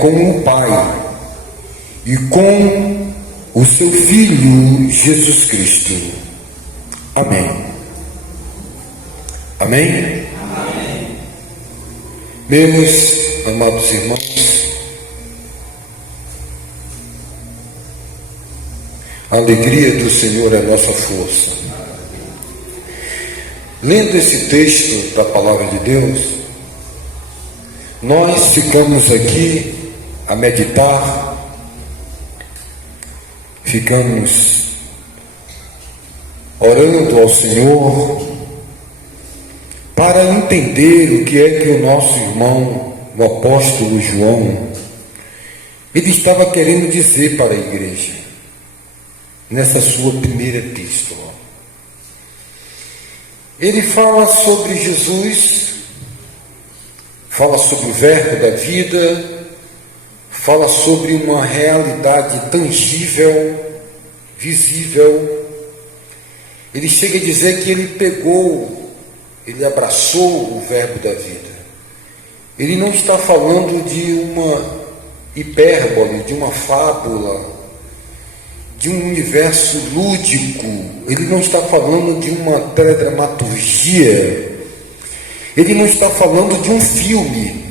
com o Pai e com o seu Filho Jesus Cristo. Amém. Amém? Amém. Meus amados irmãos, a alegria do Senhor é nossa força. Lendo esse texto da Palavra de Deus, nós ficamos aqui a meditar, ficamos orando ao Senhor para entender o que é que o nosso irmão, o apóstolo João, ele estava querendo dizer para a igreja, nessa sua primeira epístola. Ele fala sobre Jesus, fala sobre o verbo da vida, fala sobre uma realidade tangível, visível. Ele chega a dizer que ele abraçou o verbo da vida. Ele não está falando de uma hipérbole, de uma fábula, de um universo lúdico. Ele não está falando de uma teledramaturgia. Ele não está falando de um filme.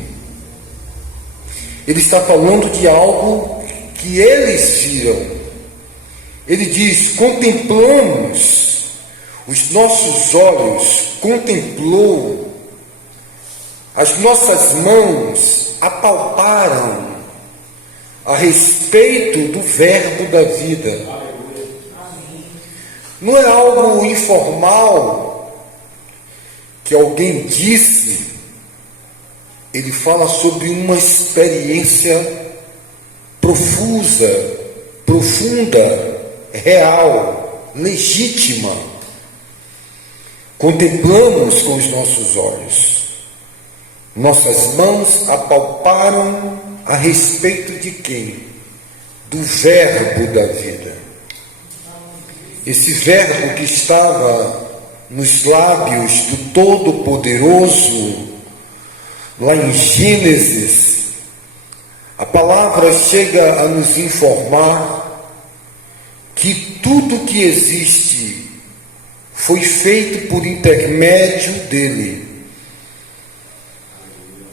Ele está falando de algo que eles viram. Ele diz: contemplamos, os nossos olhos contemplou, as nossas mãos apalparam a respeito do verbo da vida. Não é algo informal que alguém disse. Ele fala sobre uma experiência profusa, profunda, real, legítima. Contemplamos com os nossos olhos. Nossas mãos apalparam a respeito de quem? Do verbo da vida. Esse verbo que estava nos lábios do Todo-Poderoso, lá em Gênesis, a palavra chega a nos informar que tudo que existe foi feito por intermédio dele.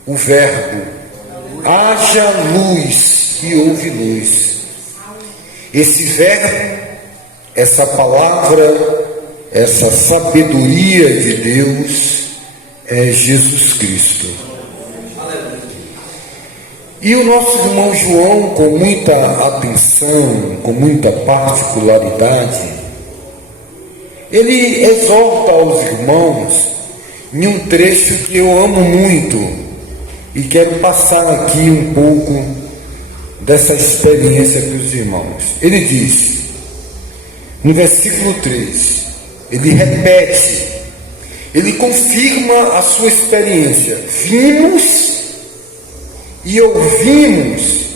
O verbo, haja luz e houve luz. Esse verbo, essa palavra, essa sabedoria de Deus é Jesus Cristo. E o nosso irmão João, com muita atenção, com muita particularidade, ele exorta aos irmãos em um trecho que eu amo muito e quero passar aqui um pouco dessa experiência para os irmãos. Ele diz, no versículo 3, ele repete, ele confirma a sua experiência. Vimos e ouvimos,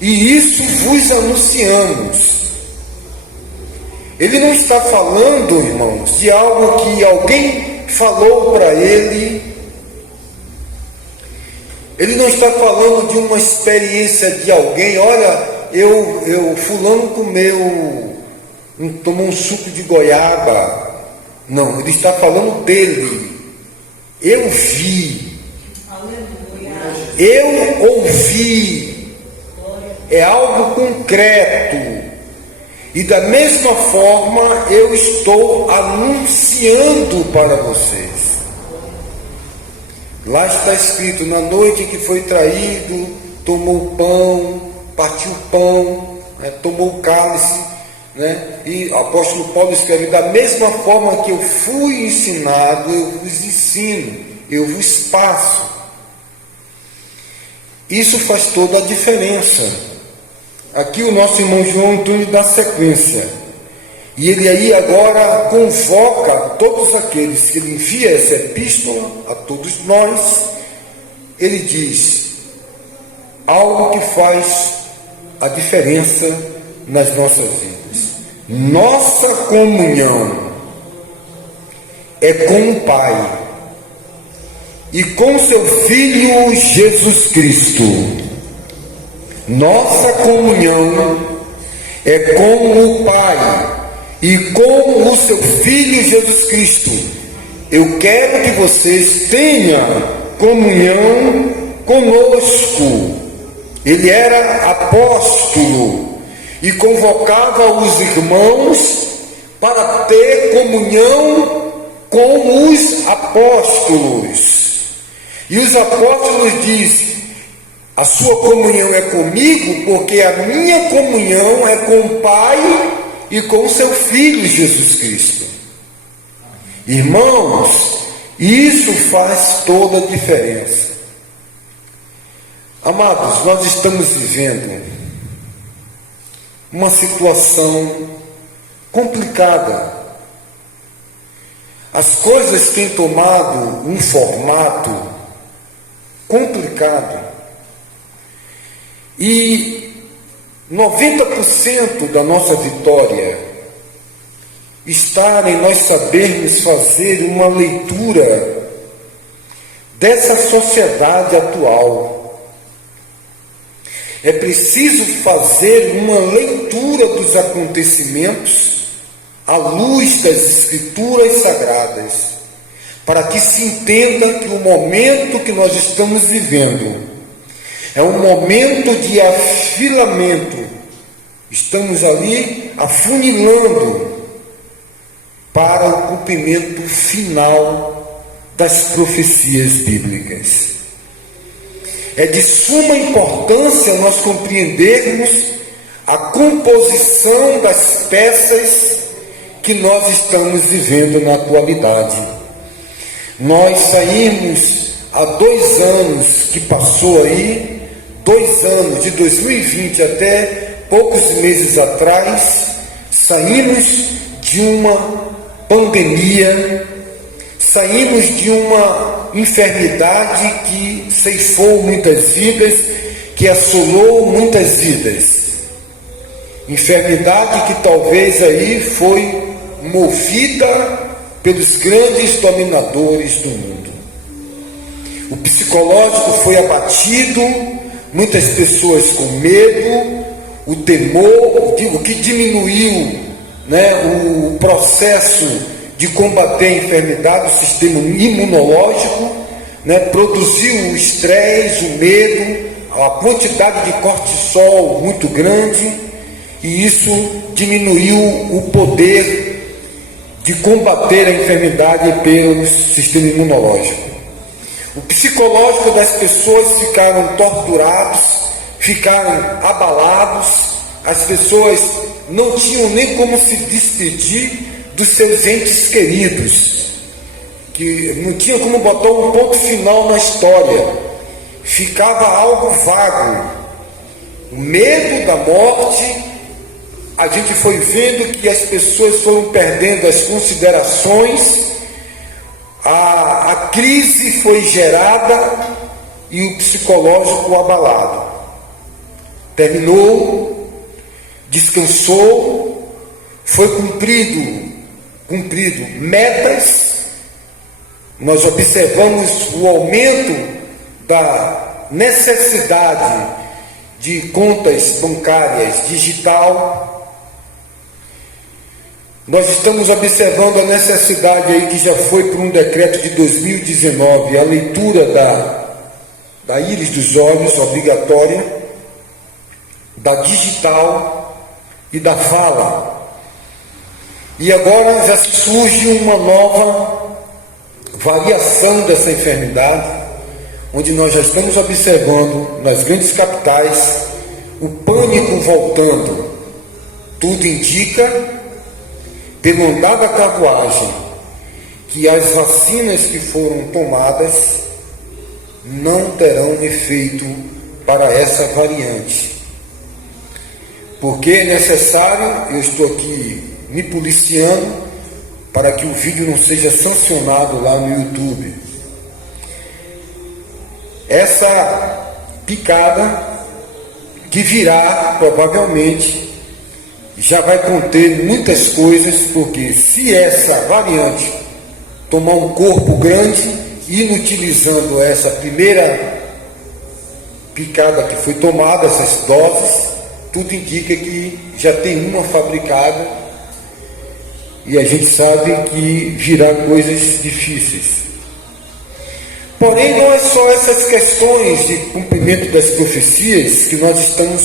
e isso vos anunciamos. Ele não está falando, irmãos, de algo que alguém falou para ele. Ele não está falando de uma experiência de alguém. Olha, fulano tomou um suco de goiaba. Não, ele está falando dele. Eu vi. Eu ouvi. É algo concreto. E da mesma forma eu estou anunciando para vocês. Lá está escrito, na noite em que foi traído, tomou o pão, partiu o pão, tomou o cálice, e o apóstolo Paulo escreve, da mesma forma que eu fui ensinado, eu vos ensino, eu vos passo. Isso faz toda a diferença. Aqui o nosso irmão João Antônio dá sequência. E ele aí agora convoca todos aqueles que ele envia essa epístola, a todos nós. Ele diz algo que faz a diferença nas nossas vidas. Nossa comunhão é com o Pai e com seu Filho Jesus Cristo. Nossa comunhão é com o Pai e com o seu Filho Jesus Cristo. Eu quero que vocês tenham comunhão conosco. Ele era apóstolo e convocava os irmãos para ter comunhão com os apóstolos. E os apóstolos dizem: a sua comunhão é comigo, porque a minha comunhão é com o Pai e com o seu Filho Jesus Cristo. Irmãos, isso faz toda a diferença. Amados, nós estamos vivendo uma situação complicada. As coisas têm tomado um formato complicado. E 90% da nossa vitória está em nós sabermos fazer uma leitura dessa sociedade atual. É preciso fazer uma leitura dos acontecimentos à luz das Escrituras Sagradas, para que se entenda que o momento que nós estamos vivendo é um momento de afilamento. Estamos ali afunilando para o cumprimento final das profecias bíblicas. É de suma importância nós compreendermos a composição das peças que nós estamos vivendo na atualidade. Nós saímos há 2 anos que passou aí, 2 anos, de 2020 até poucos meses atrás, saímos de uma pandemia, saímos de uma enfermidade que ceifou muitas vidas, que assolou muitas vidas. Enfermidade que talvez aí foi movida pelos grandes dominadores do mundo. O psicológico foi abatido, muitas pessoas com medo, o temor, o que diminuiu, o processo de combater a enfermidade, o sistema imunológico, produziu o estresse, o medo, a quantidade de cortisol muito grande, e isso diminuiu o poder de combater a enfermidade pelo sistema imunológico. O psicológico das pessoas ficaram torturados, ficaram abalados, as pessoas não tinham nem como se despedir dos seus entes queridos, que não tinha como botar um ponto final na história, ficava algo vago. O medo da morte, a gente foi vendo que as pessoas foram perdendo as considerações, a crise foi gerada e o psicológico abalado. Terminou, descansou, foi cumprido metas. Nós observamos o aumento da necessidade de contas bancárias digital. Nós estamos observando a necessidade aí que já foi por um decreto de 2019, a leitura da íris dos olhos obrigatória, da digital e da fala. E agora já surge uma nova variação dessa enfermidade, onde nós já estamos observando nas grandes capitais o pânico voltando. Tudo indica, pelo andar da carruagem, que as vacinas que foram tomadas não terão efeito para essa variante. Porque é necessário, eu estou aqui me policiando para que o vídeo não seja sancionado lá no YouTube. Essa picada que virá, provavelmente, já vai conter muitas coisas, porque se essa variante tomar um corpo grande, inutilizando essa primeira picada que foi tomada, essas doses, tudo indica que já tem uma fabricada e a gente sabe que virá coisas difíceis. Porém, não é só essas questões de cumprimento das profecias que nós estamos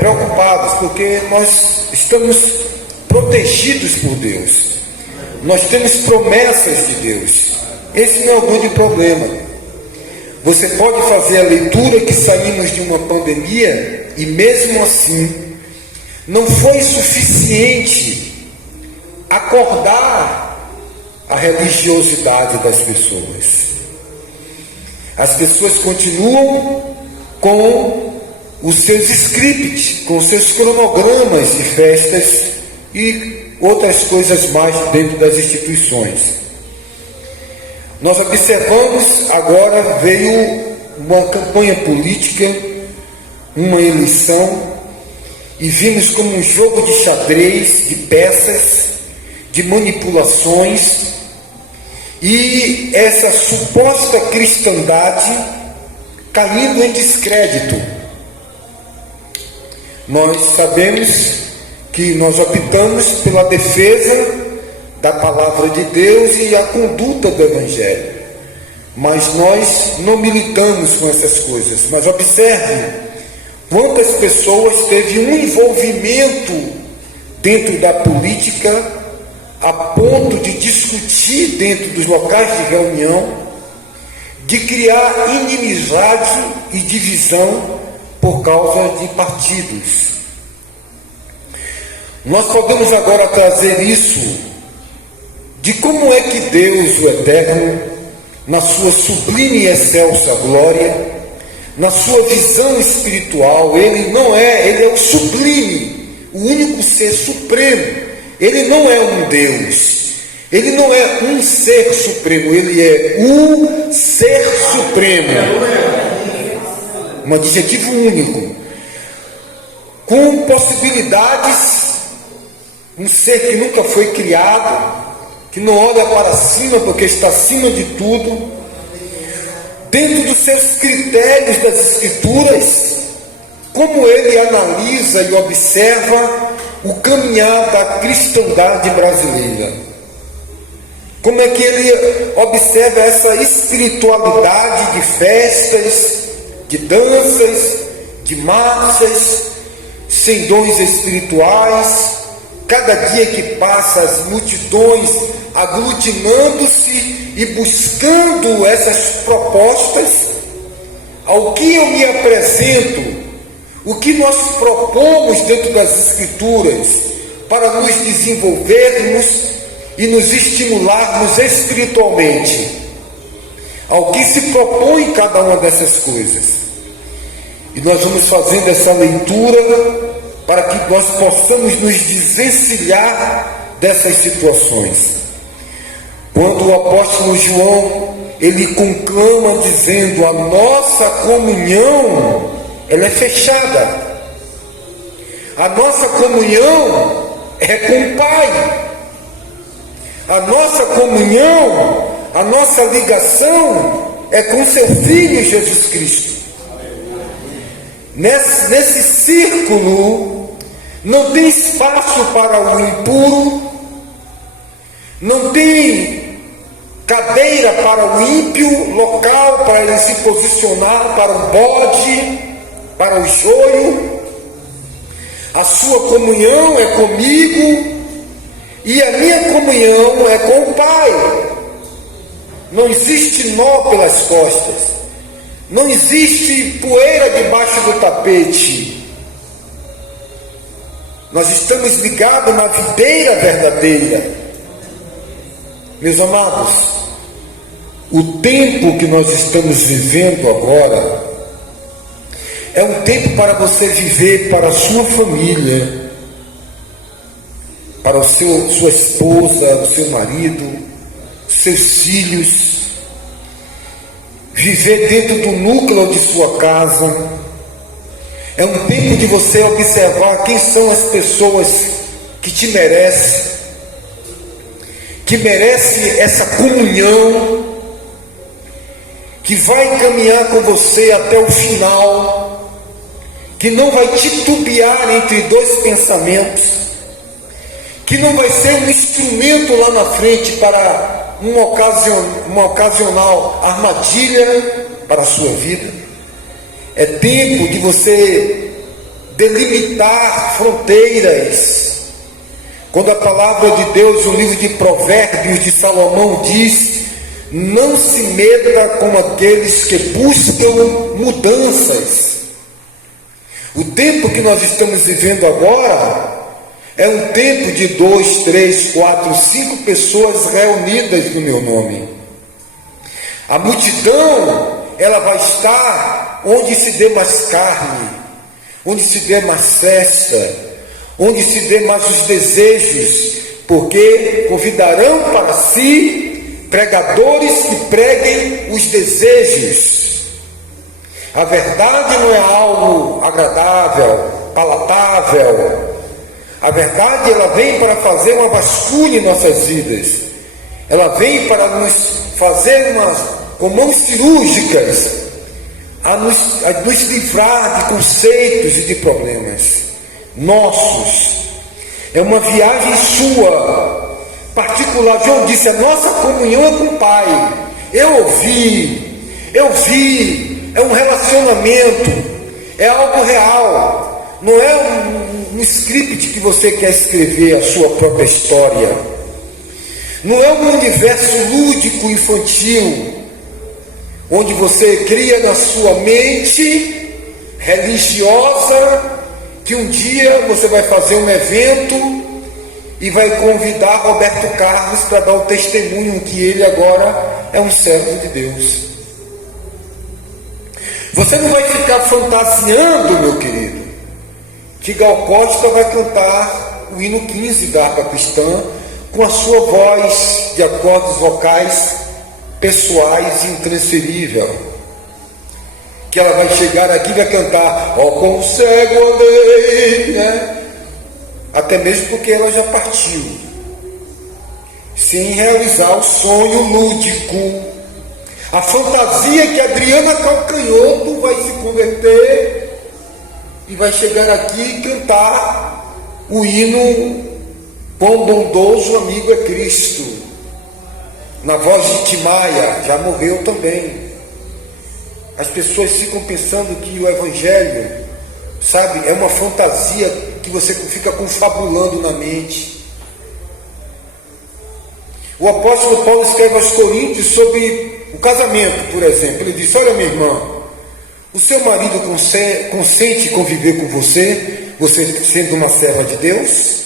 preocupados, porque nós estamos protegidos por Deus. Nós temos promessas de Deus. Esse não é o grande problema. Você pode fazer a leitura que saímos de uma pandemia e mesmo assim não foi suficiente acordar a religiosidade das pessoas. As pessoas continuam com os seus scripts, com os seus cronogramas de festas e outras coisas mais dentro das instituições. Nós observamos agora, veio uma campanha política, uma eleição, e vimos como um jogo de xadrez, de peças, de manipulações, e essa suposta cristandade caindo em descrédito. Nós sabemos que nós optamos pela defesa da palavra de Deus e a conduta do Evangelho, mas nós não militamos com essas coisas. Mas observe quantas pessoas teve um envolvimento dentro da política a ponto de discutir dentro dos locais de reunião, de criar inimizade e divisão por causa de partidos. Nós podemos agora trazer isso de como é que Deus, o Eterno, na sua sublime e excelsa glória, na sua visão espiritual, ele é o sublime, o único ser supremo. Ele não é um Deus, ele não é um ser supremo, ele é o ser supremo, um adjetivo único, com possibilidades, um ser que nunca foi criado, que não olha para cima porque está acima de tudo, dentro dos seus critérios das Escrituras, como ele analisa e observa o caminhar da cristandade brasileira. Como é que ele observa essa espiritualidade de festas, de danças, de marchas, sem dons espirituais, cada dia que passa as multidões aglutinando-se e buscando essas propostas. Ao que eu me apresento, o que nós propomos dentro das Escrituras para nos desenvolvermos e nos estimularmos espiritualmente, ao que se propõe cada uma dessas coisas. E nós vamos fazendo essa leitura para que nós possamos nos desvencilhar dessas situações. Quando o apóstolo João, ele conclama dizendo: a nossa comunhão, ela é fechada. A nossa comunhão é com o Pai. A nossa comunhão, a nossa ligação é com seu Filho Jesus Cristo. Nesse círculo não tem espaço para o impuro, não tem cadeira para o ímpio, local para ele se posicionar, para o bode, para o joio. A sua comunhão é comigo e a minha comunhão é com o Pai. Não existe nó pelas costas, não existe poeira debaixo do tapete. Nós estamos ligados na videira verdadeira. Meus amados, o tempo que nós estamos vivendo agora é um tempo para você viver para a sua família, para sua esposa, o seu marido, seus filhos, viver dentro do núcleo de sua casa. É um tempo de você observar quem são as pessoas que te merecem, que merece essa comunhão, que vai caminhar com você até o final, que não vai titubear entre dois pensamentos, que não vai ser um instrumento lá na frente para uma ocasional armadilha para a sua vida. É tempo de você delimitar fronteiras. Quando a palavra de Deus, no livro de Provérbios de Salomão, diz: não se meta com aqueles que buscam mudanças. O tempo que nós estamos vivendo agora é um tempo de 2, 3, 4, 5 pessoas reunidas no meu nome. A multidão, ela vai estar onde se dê mais carne, onde se dê mais festa, onde se dê mais os desejos, porque convidarão para si pregadores que preguem os desejos. A verdade não é algo agradável, palatável. A verdade, ela vem para fazer uma vasculha em nossas vidas. Ela vem para nos fazer com mãos cirúrgicas, a nos livrar de conceitos e de problemas nossos. É uma viagem sua, particular. João disse: a nossa comunhão é com o Pai. Eu vi, é um relacionamento, é algo real, não é um script que você quer escrever a sua própria história, não é um universo lúdico infantil, onde você cria na sua mente religiosa que um dia você vai fazer um evento e vai convidar Roberto Carlos para dar o testemunho que ele agora é um servo de Deus. Você não vai ficar fantasiando, meu querido, que Gal Costa vai cantar o hino 15 da harpa cristã com a sua voz de acordes vocais pessoais e intransferível. Que ela vai chegar aqui e vai cantar: ó, como cego andei, né? Até mesmo porque ela já partiu, sem realizar o sonho lúdico, a fantasia que Adriana Calcanhoto vai se converter e vai chegar aqui e cantar o hino Quão bondoso amigo é Cristo, na voz de Timaya, já morreu também. As pessoas ficam pensando que o Evangelho, sabe, é uma fantasia que você fica confabulando na mente. O apóstolo Paulo escreve aos Coríntios sobre o casamento, por exemplo. Ele disse: olha, minha irmã, o seu marido consente conviver com você, você sendo uma serva de Deus?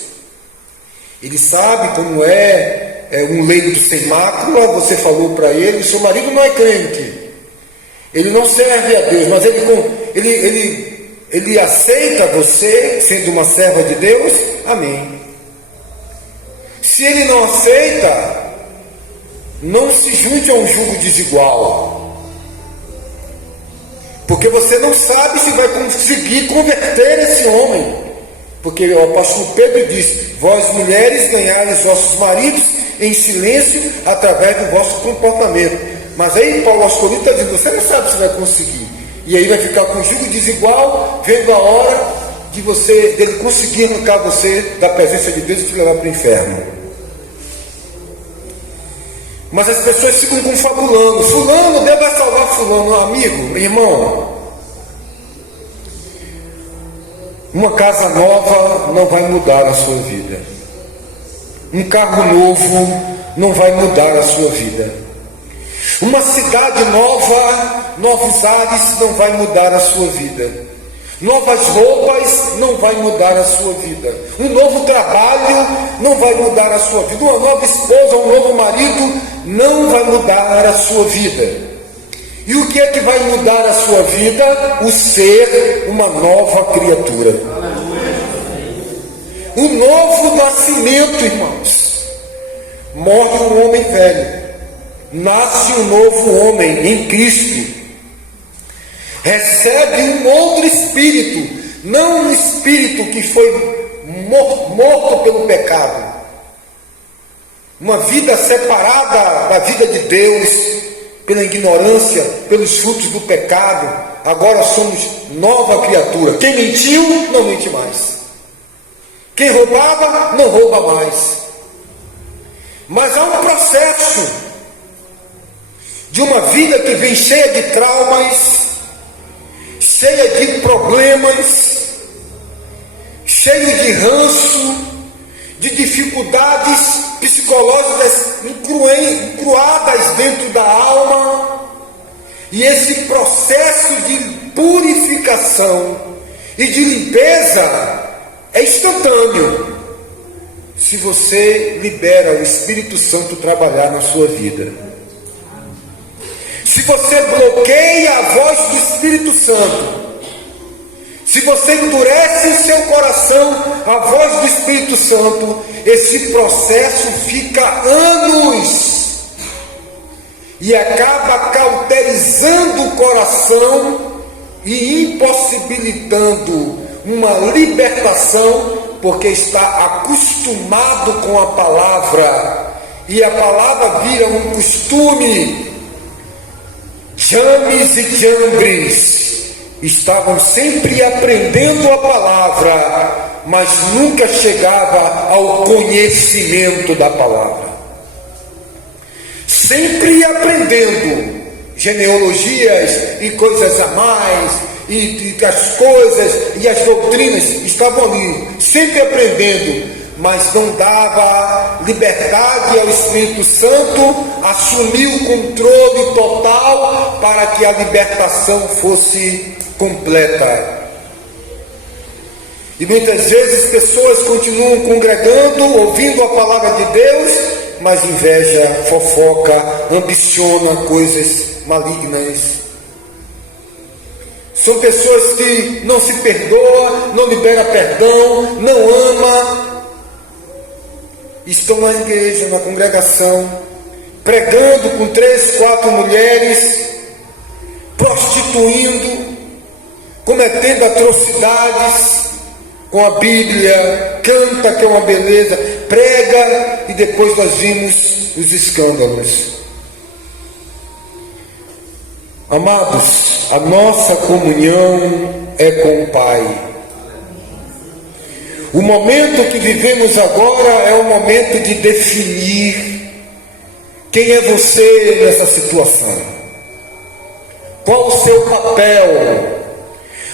Ele sabe como é um leito sem mácula. Você falou para ele: seu marido não é crente, ele não serve a Deus, mas ele aceita você sendo uma serva de Deus? Amém. Se ele não aceita, não se junte a um jugo desigual, porque você não sabe se vai conseguir converter esse homem. Porque o apóstolo Pedro diz: vós mulheres ganhai os vossos maridos em silêncio através do vosso comportamento. Mas aí Paulo aos Coríntios está dizendo: você não sabe se vai conseguir. E aí vai ficar com jugo desigual, vendo a hora dele conseguir arrancar você da presença de Deus e te levar para o inferno. Mas as pessoas ficam confabulando: fulano, Deus vai salvar fulano. Amigo, irmão, uma casa nova não vai mudar a sua vida. Um carro novo não vai mudar a sua vida. Uma cidade nova, novos ares não vai mudar a sua vida. Novas roupas não vai mudar a sua vida. Um novo trabalho não vai mudar a sua vida. Uma nova esposa, um novo marido não vai mudar a sua vida. E o que é que vai mudar a sua vida? O ser uma nova criatura. Um novo nascimento, irmãos. Morre um homem velho, nasce um novo homem em Cristo. Recebe um outro espírito, não um espírito que foi morto pelo pecado. Uma vida separada da vida de Deus, pela ignorância, pelos frutos do pecado. Agora somos nova criatura. Quem mentiu, não mente mais. Quem roubava, não rouba mais. Mas há um processo de uma vida que vem cheia de traumas, cheia de problemas, cheio de ranço, de dificuldades psicológicas encruadas dentro da alma. E esse processo de purificação e de limpeza é instantâneo, se você libera o Espírito Santo trabalhar na sua vida. Se você bloqueia a voz do Espírito Santo, se você endurece o seu coração à voz do Espírito Santo, esse processo fica anos e acaba cauterizando o coração e impossibilitando uma libertação, porque está acostumado com a palavra, e a palavra vira um costume. James e Jambres estavam sempre aprendendo a palavra, mas nunca chegava ao conhecimento da palavra. Sempre aprendendo genealogias e coisas a mais, e as coisas e as doutrinas estavam ali, sempre aprendendo, mas não dava liberdade ao Espírito Santo assumir o controle total para que a libertação fosse completa. E muitas vezes pessoas continuam congregando, ouvindo a palavra de Deus, mas inveja, fofoca, ambiciona coisas malignas. São pessoas que não se perdoam, não liberam perdão, não amam. Estão na igreja, na congregação, pregando com 3, 4 mulheres, prostituindo, cometendo atrocidades com a Bíblia, canta que é uma beleza, prega, e depois nós vimos os escândalos. Amados, a nossa comunhão é com o Pai. O momento que vivemos agora é o momento de definir quem é você nessa situação. Qual o seu papel?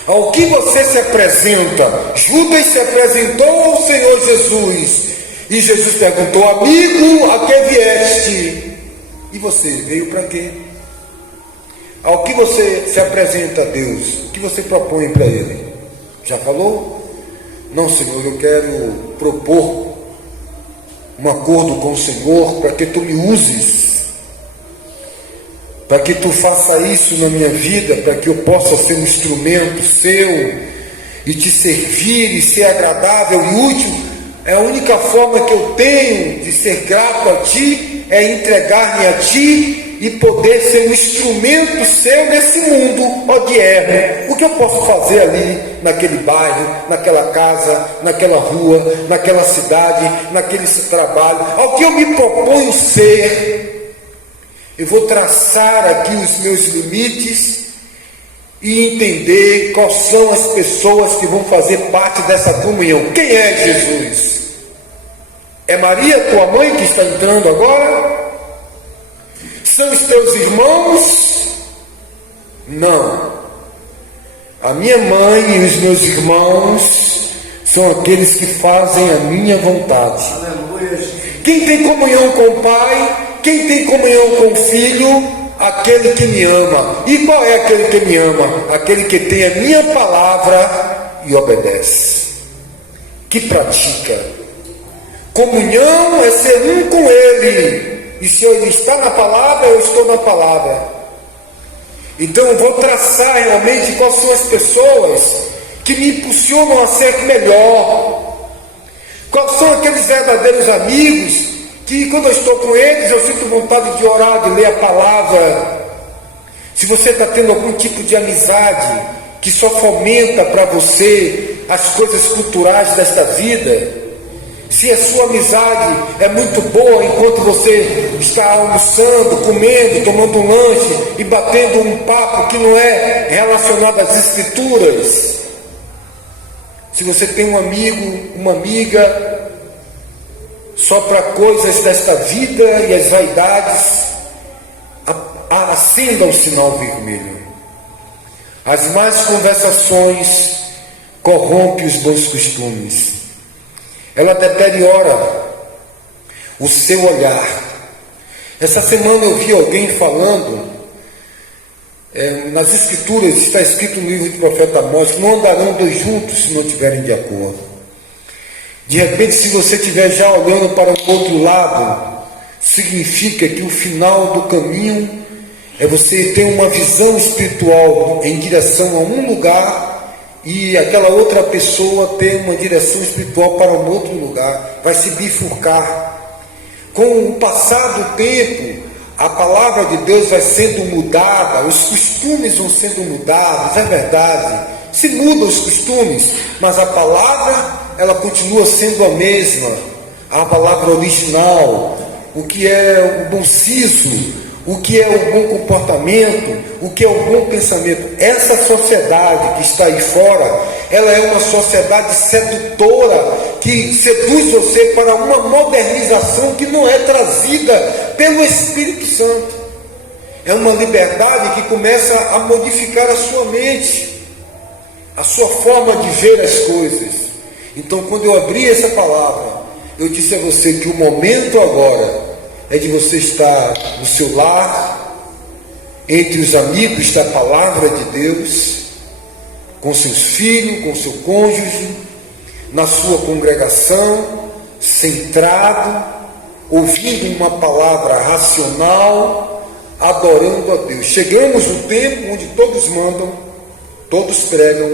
Ao que você se apresenta? Judas se apresentou ao Senhor Jesus, e Jesus perguntou: amigo, a que vieste? E você veio para quê? Ao que você se apresenta a Deus? O que você propõe para Ele? Já falou? Não, Senhor, eu quero propor um acordo com o Senhor para que Tu me uses, para que Tu faça isso na minha vida, para que eu possa ser um instrumento Seu e Te servir e ser agradável e útil. É a única forma que eu tenho de ser grato a Ti, é entregar-me a Ti e poder ser um instrumento Seu nesse mundo odierno. O que eu posso fazer ali, naquele bairro, naquela casa, naquela rua, naquela cidade, naquele trabalho, ao que eu me proponho ser. Eu vou traçar aqui os meus limites e entender quais são as pessoas que vão fazer parte dessa comunhão. Quem é Jesus? É Maria, tua mãe, que está entrando agora? São os teus irmãos? Não. A minha mãe e os meus irmãos são aqueles que fazem a minha vontade. Aleluia. Quem tem comunhão com o Pai, quem tem comunhão com o Filho? Aquele que me ama. E qual é aquele que me ama? Aquele que tem a minha palavra e obedece, que pratica. Comunhão é ser um com Ele. E se Ele está na palavra, eu estou na palavra. Então eu vou traçar realmente quais são as pessoas que me impulsionam a ser melhor. Quais são aqueles verdadeiros amigos que, quando eu estou com eles, eu sinto vontade de orar, de ler a palavra. Se você está tendo algum tipo de amizade que só fomenta para você as coisas culturais desta vida, se a sua amizade é muito boa enquanto você está almoçando, comendo, tomando um lanche e batendo um papo que não é relacionado às Escrituras. Se você tem um amigo, uma amiga, só para coisas desta vida e as vaidades, acenda o sinal vermelho. As más conversações corrompem os bons costumes. Ela deteriora o seu olhar. Essa semana eu vi alguém falando, nas Escrituras está escrito no livro do profeta Amós, que não andarão dois juntos se não estiverem de acordo. De repente, se você estiver já olhando para o outro lado, significa que o final do caminho é você ter uma visão espiritual em direção a um lugar e aquela outra pessoa ter uma direção espiritual para um outro lugar. Vai se bifurcar. Com o passar do tempo, a palavra de Deus vai sendo mudada, os costumes vão sendo mudados, é verdade. Se mudam os costumes, mas a palavra, ela continua sendo a mesma. A palavra original, o que é o bom siso, o que é o bom comportamento, o que é o bom pensamento. Essa sociedade que está aí fora, ela é uma sociedade sedutora, que seduz você para uma modernização que não é trazida pelo Espírito Santo. É uma liberdade que começa a modificar a sua mente, a sua forma de ver as coisas. Então, quando eu abri essa palavra, eu disse a você que o momento agora é de você estar no seu lar, entre os amigos da palavra de Deus, com seus filhos, com seu cônjuge, na sua congregação, centrado, ouvindo uma palavra racional, adorando a Deus. Chegamos no tempo onde todos mandam, todos pregam,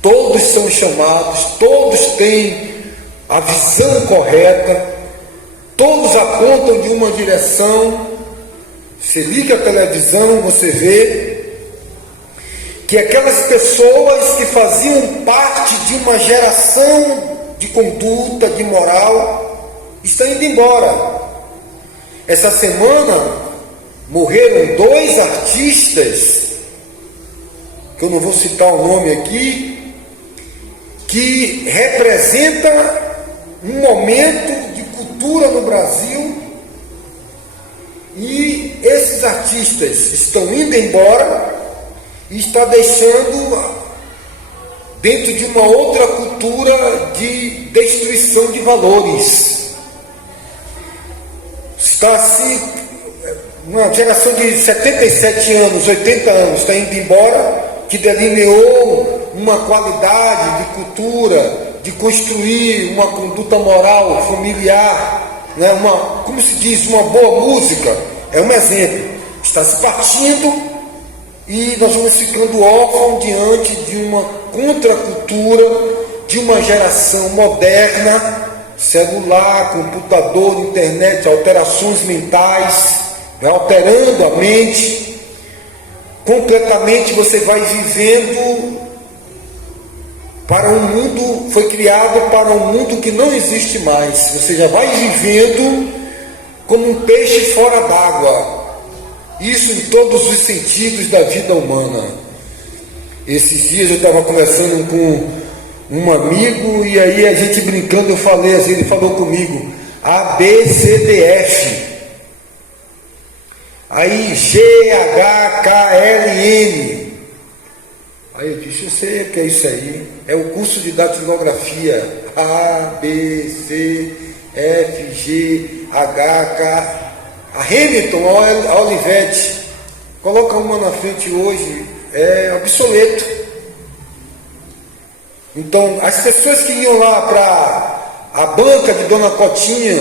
todos são chamados, todos têm a visão correta, todos apontam de uma direção. Você liga a televisão, você vê que aquelas pessoas que faziam parte de uma geração de conduta, de moral, estão indo embora. Essa semana morreram 2 artistas, que eu não vou citar o nome aqui, que representa um momento de cultura no Brasil, e esses artistas estão indo embora e está deixando dentro de uma outra cultura de destruição de valores. Está assim, uma geração de 77 anos, 80 anos está indo embora, que delineou uma qualidade de cultura, de construir uma conduta moral, familiar, né? Como se diz, uma boa música, é um exemplo. Está se partindo e nós vamos ficando órfãos diante de uma contracultura, de uma geração moderna, celular, computador, internet, alterações mentais, vai alterando a mente. Completamente você vai vivendo para um mundo, foi criado para um mundo que não existe mais. Você já vai vivendo como um peixe fora d'água. Isso em todos os sentidos da vida humana. Esses dias eu estava conversando com um amigo, e aí a gente brincando, eu falei assim, ele falou comigo, A, B, C, D, F. Aí G, H, K, L, M. Aí eu disse, eu sei o que é isso aí. É o curso de datilografia. A, B, C, F, G, H, K. A Hamilton, a Olivetti, coloca uma na frente hoje, é obsoleto. Então, as pessoas que iam lá para a banca de Dona Cotinha,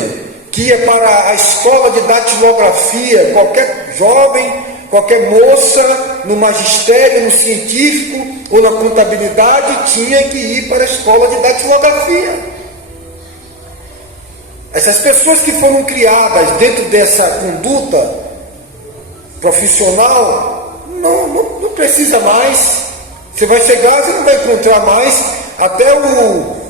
que ia para a escola de datilografia, qualquer jovem, qualquer moça, no magistério, no científico ou na contabilidade, tinha que ir para a escola de datilografia. Essas pessoas que foram criadas dentro dessa conduta profissional, não precisa mais. Você vai chegar, você não vai encontrar mais Até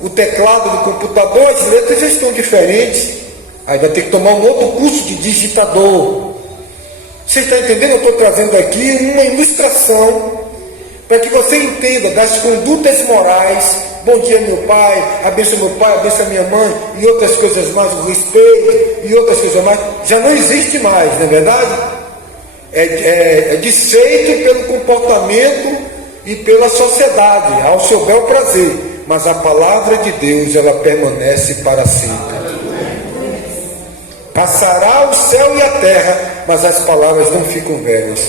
o teclado do computador, as letras já estão diferentes. Aí vai ter que tomar um outro curso de digitador. Você está entendendo? Eu estou trazendo aqui uma ilustração para que você entenda das condutas morais. Bom dia, meu pai, abençoa meu pai, abençoa minha mãe, e outras coisas mais, o respeito, e outras coisas mais. Já não existe mais, não é verdade? É desfeito pelo comportamento e pela sociedade, ao seu bel prazer. Mas a palavra de Deus, ela permanece para sempre. Passará o céu e a terra, mas as palavras não ficam velhas.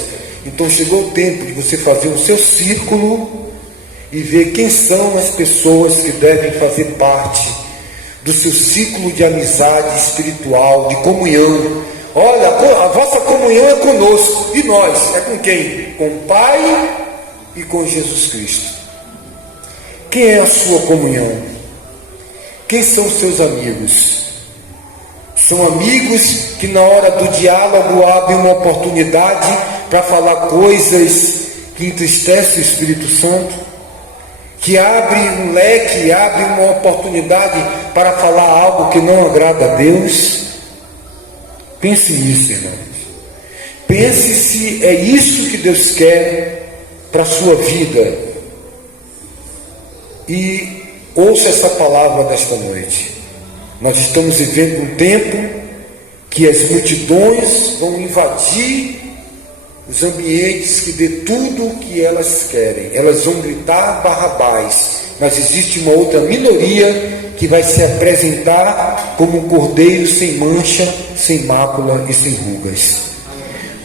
Então chegou o tempo de você fazer o seu círculo e ver quem são as pessoas que devem fazer parte do seu ciclo de amizade espiritual, de comunhão. Olha, a vossa comunhão é conosco. E nós? É com quem? Com o Pai e com Jesus Cristo. Quem é a sua comunhão? Quem são os seus amigos? São amigos que na hora do diálogo abrem uma oportunidade para falar coisas que entristecem o Espírito Santo, que abre um leque, abre uma oportunidade para falar algo que não agrada a Deus. Pense nisso, irmãos. Pense se é isso que Deus quer para a sua vida. E ouça essa palavra desta noite. Nós estamos vivendo um tempo que as multidões vão invadir os ambientes que dê tudo o que elas querem. Elas vão gritar Barrabás, mas existe uma outra minoria que vai se apresentar como um cordeiro sem mancha, sem mácula e sem rugas.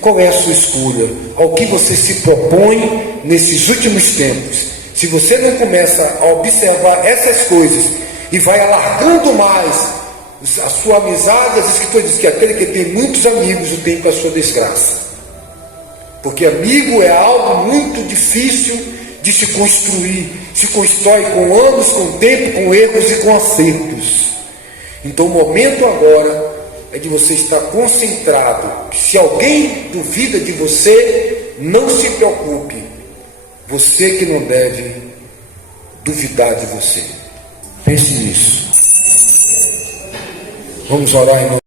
Qual é a sua escolha? Ao que você se propõe nesses últimos tempos? Se você não começa a observar essas coisas e vai alargando mais a sua amizade, as escrituras dizem que aquele que tem muitos amigos o tem para a sua desgraça. Porque amigo é algo muito difícil de se construir. Se constrói com anos, com tempo, com erros e com acertos. Então o momento agora é de você estar concentrado. Se alguém duvida de você, não se preocupe. Você que não deve duvidar de você. Pense nisso. Vamos orar em nome